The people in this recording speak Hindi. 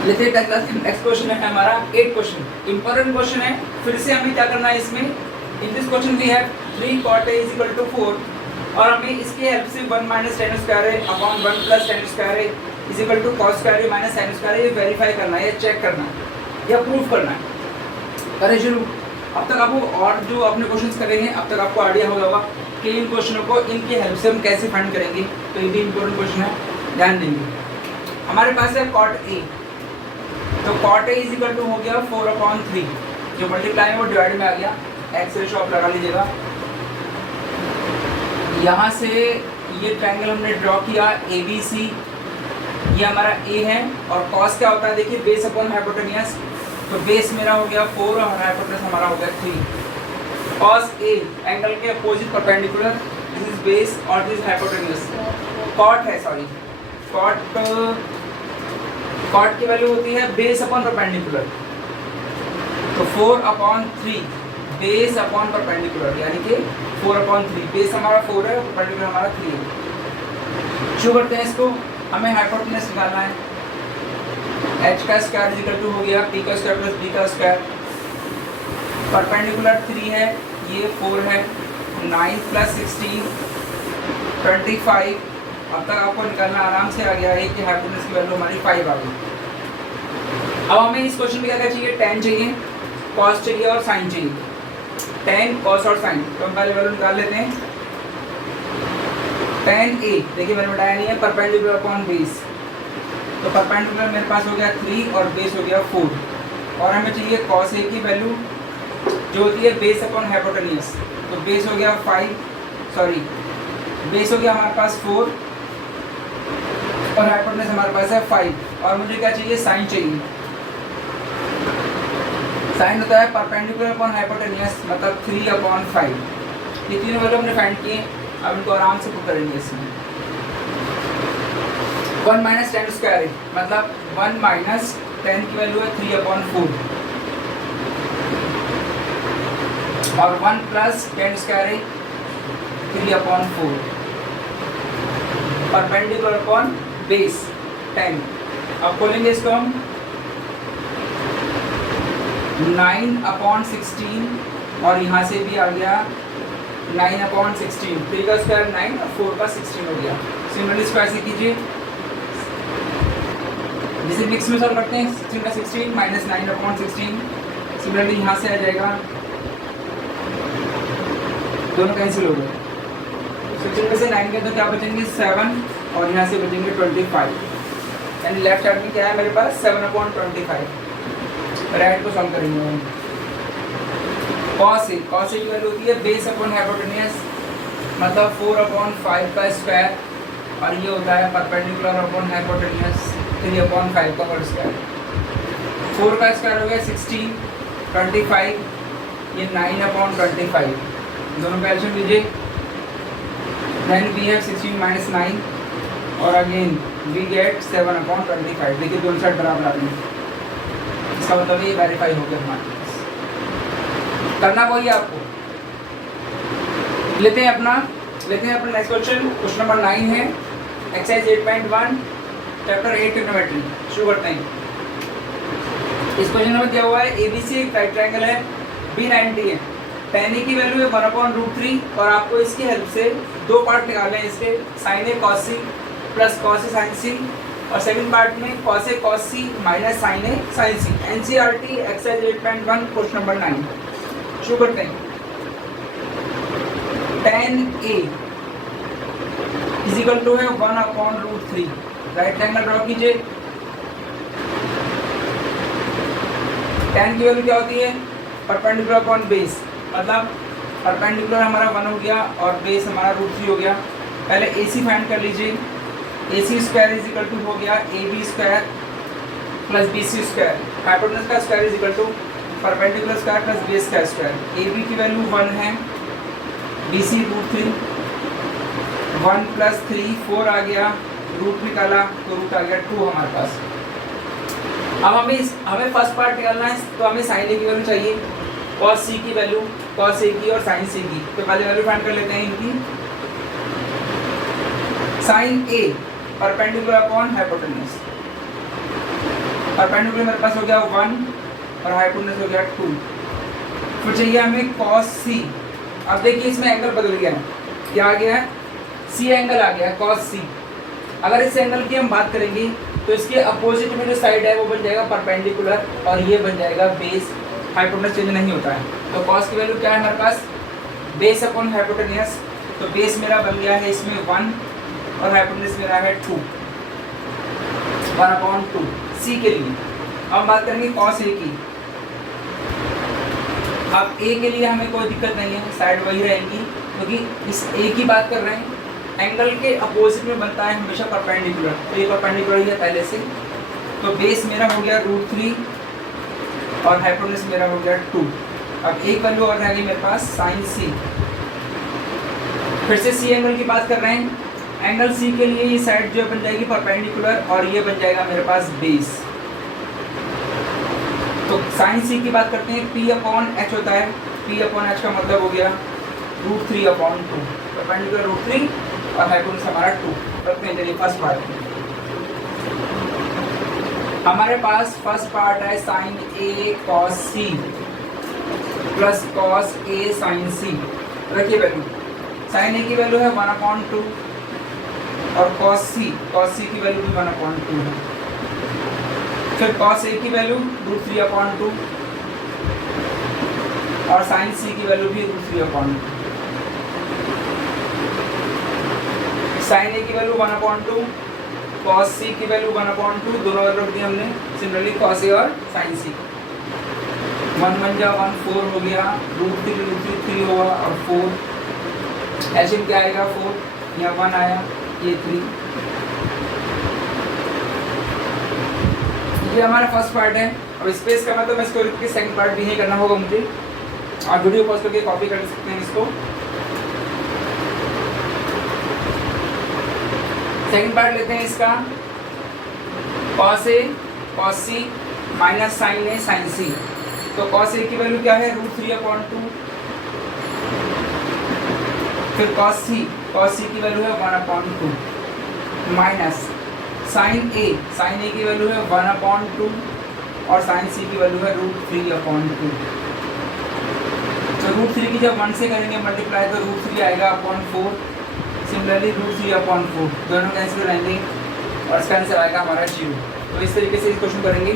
लेते हैं नेक्स्ट क्वेश्चन है हमारा 8 क्वेश्चन, इंपॉर्टेंट क्वेश्चन है। फिर से हमें क्या करना है इसमें, in this question we have 3 cot a is equal to 4 और हमें इसके हेल्प से 1 माइनस tan स्क्वायर है अपॉन 1 प्लस tan स्क्वायर है is equal to cos square है माइनस sin स्क्वायर है, ये वेरीफाई करना है, ये चेक करना है या प्रूफ करना है। करें शुरू। अब तक आपको और जो आपने क्वेश्चंस करे हैं, अब तक आपको आइडिया हो होगा कि इन क्वेश्चनों को इनकी हेल्प से हम कैसे फाइंड करेंगे। तो ये भी इंपॉर्टेंट क्वेश्चन है, ध्यान देंगे। हमारे पास है cot a, तो cot a is equal to हो गया 4/3, जो मल्टीप्लाई है वो डिवाइड में आ गया, एक्स रेशो आप लगा लीजिएगा। यहाँ से ये ट्रायंगल हमने ड्रॉ किया ABC, ये हमारा A है और cos क्या होता है देखिए, बेस अपॉन हाइपोटेनियस, तो बेस मेरा हो गया 4 और हाइपोटेनस हमारा हो गया 3। cos A एंगल के opposite perpendicular, this is base और दिस हाइपोटेनस। cot है, सॉरी cot की वैल्यू होती है बेस अपॉन परपेंडिकुलर, तो 4/3 बेस अपॉन परपेंडिकुलर, यानी कि 4/3 बेस हमारा 4 है, परपेंडिकुलर हमारा 3 है। शुरू करते हैं इसको। हमें हाइपोटेनस निकालना है, h का स्क्वायर इक्वल टू हो गया p का स्क्वायर प्लस b का स्क्वायर, परपेंडिकुलर 3 है, ये 4 है, 9 प्लस 16 25। अब तक आपको निकालना आराम से आ गया है कि हाइपोटेनस की वैल्यू हमारी 5 आ गई। अब हमें इस क्वेश्चन में क्या चाहिए, tan चाहिए, cos चाहिए और sin चाहिए, tan cos और sin। तो हम पहले वैल्यू निकाल लेते हैं। tan a देखिए मैंने बताया नहीं है, परपेंडिकुलर अपॉन बेस, तो परपेंडिकुलर मेरे पास हो गया 3 और बेस हो गया 4, और हमें चाहिए cos a की वैल्यू जो होती है बेस अपॉन हाइपोटेनियस, तो बेस हो गया 5, सॉरी बेस हो गया हमारे पास 4 और हाइपोटेनस हमारे पास है 5, और मुझे क्या चाहिए, साइन चाहिए। साइन होता है परपेंडिकुलर अपॉन हाइपोटेनियस, मतलब 3/5। ये तीनों वैल्यू हमने फाइंड किए, अब इनको आराम से पुट करेंगे इसमें। 1 माइनस tan स्क्वायर है, मतलब 1 माइनस tan की वैल्यू है 3/4 और 1 प्लस tan स्क्वायर है 3/4, परपेंडिकुलर अपॉन बेस 10। अब खोलेंगे इसको हम, 9/16 और यहाँ से भी आ गया 9/16, 3 का स्क्वायर 9 और 4 का 16 हो गया। सिमिलरली स्क्वायर से कीजिए, जिसे मिक्स में सॉल्व करते हैं, 16 का 16 माइनस 9/16, सिमिलरली यहाँ से आ जाएगा, दोनों कैंसिल हो गए। 16 में से 9 के तो क्या बचेंगे 7 और यहाँ से बचेंगे 25, यानी लेफ्ट साइड में क्या है मेरे पास 7/25। राइट को सॉल्व करेंगे हम। cos a की वैल्यू होती है बेस अपॉन हाइपोटेनियस, मतलब 4/5 का स्क्वायर, और ये होता है परपेंडिकुलर अपॉन हाइपोटेनियस 3/5 का होल स्क्वायर। 4 का स्क्वायर हो गया 16, 25, ये 9/25, दोनों का एल्शियम लीजिए, देन वी हैव 16 माइनस 9 और अगेन वी गेट 7/25। देखिए दोनों साइड बराबर आ गई, इसका मतलब ये वेरीफाई हो गया हमारे पास। करना वही है आपको। लेते हैं अपना नेक्स्ट क्वेश्चन, क्वेश्चन नंबर 9 है, एक्सरसाइज 8.1 चैप्टर 8 ट्रिग्नोमेट्री। शुरू करते हैं। इस क्वेश्चन में क्या हुआ है, ABC एक राइट ट्रायंगल है, B90 है, tan a की वैल्यू है 1/√3 और आपको इसकी हेल्प से दो पार्ट निकालने हैं इसके, sin a cos c plus cos a sin c, और सेकंड पार्ट में cos a cos c minus sin a sin c। NCERT exercise 8.1 question number 9। शुरू करते हैं। tan a is equal to है 1/√3, राइट ट्रायंगल ड्रॉ कीजिए। tan की वैल्यू क्या होती है, परपेंडिकुलर अपॉन बेस, मतलब परपेंडिकुलर हमारा 1 हो गया और बेस हमारा √3 हो गया। पहले AC फाइंड कर लीजिए, AC square is equal to हो गया AB square plus BC square, hypotenuse का square is equal to perpendicular square plus base का स्क्वायर। AB की वैल्यू 1 है, BC √3, 1 प्लस 3 4 आ गया, रूट निकाला तो रूट आ गया 2 हमारे पास। अब हमें फर्स्ट पार्ट निकालना है, तो हमें साइन ए की वैल्यू चाहिए, cos c की वैल्यू, cos a की और sin c की। तो पहले वैल्यू फाइंड कर लेते हैं इनकी। sin a perpendicular upon hypotenuse, perpendicular मेरे पास हो गया 1 और हाइपोटेन्यूज हो गया 2। फिर चाहिए हमें cos c। अब देखिए इसमें एंगल बदल गया है, क्या आ गया है, c एंगल आ गया है cos c। अगर इस एंगल की हम बात करेंगे तो इसके अपोजिट में जो साइड है वो बन जाएगा परपेंडिकुलर और ये बन जाएगा बेस। हाइपोटेन्यूज चेंज नहीं होता है, तो cos की वैल्यू क्या है हमारे पास, बेस अपॉन हाइपोटेन्यूज। तो बेस मेरा बन गया है इसमें 1 और हाइपोटेन्यूज मेरा है 2, 1/2 c के लिए। अब बात करेंगे cos a की। अब a के लिए हमें कोई दिक्कत नहीं है, साइड वही रहेंगी, क्योंकि इस a की बात कर रहे हैं, एंगल के अपोजिट में बनता है हमेशा परपेंडिकुलर, तो ये परपेंडिकुलर ही है पहले से। तो बेस मेरा हो गया √3 और हाइपोटेन्यूज मेरा हो गया 2। अब एक वैल्यू और रह गई मेरे पास sin c। फिर से c एंगल की बात कर रहे हैं, एंगल c के लिए ये साइड जो बन जाएगी परपेंडिकुलर और ये बन जाएगा मेरे पास बेस। तो sin c की बात करते हैं, p/h होता है, p/h का मतलब हो गया √3/2, परपेंडिकुलर √3 और हाइपोटेन्यूज हमारा 2। रखते हैं चलिए फर्स्ट पार्ट में। हमारे पास फर्स्ट पार्ट है sin a cos c plus cos a sin c। रखिए वैल्यू, sin a की वैल्यू है 1/2 और cos c की वैल्यू भी 1/2 है। फिर cos a की वैल्यू √3/2 और sin c की वैल्यू भी √3/2। sin a की वैल्यू 1/2, cos c की वैल्यू 1/2, दोनों वैल्यू रख दी हमने। सिमिलरली cos a और sin c, 1 1 जा 1 4 हो गया, √3 3 होगा और 4 एलसीएम क्या आएगा 4, यहाँ 1 आया, ये 3। ये हमारा फर्स्ट पार्ट है। अब स्पेस करना तो मैं इसको लिख के सेकंड पार्ट भी नहीं करना होगा मुझे, आप वीडियो पॉज करके कॉपी कर सकते हैं इसको। सेकंड पार्ट लेते हैं इसका, cos a cos c minus sin a sin c। तो cos a की वैल्यू क्या है √3/2, फिर cos c की वैल्यू है 1/2 माइनस sin a की वैल्यू है 1/2 और sin c की वैल्यू है √3/2। तो √3 की जब 1 से करेंगे मल्टीप्लाई तो √3 आएगा /4। सिमिलरली √3/4 दोनों कैंसिल रहेंगे और इसका आंसर आएगा हमारा 0। तो इस तरीके से इस क्वेश्चन करेंगे।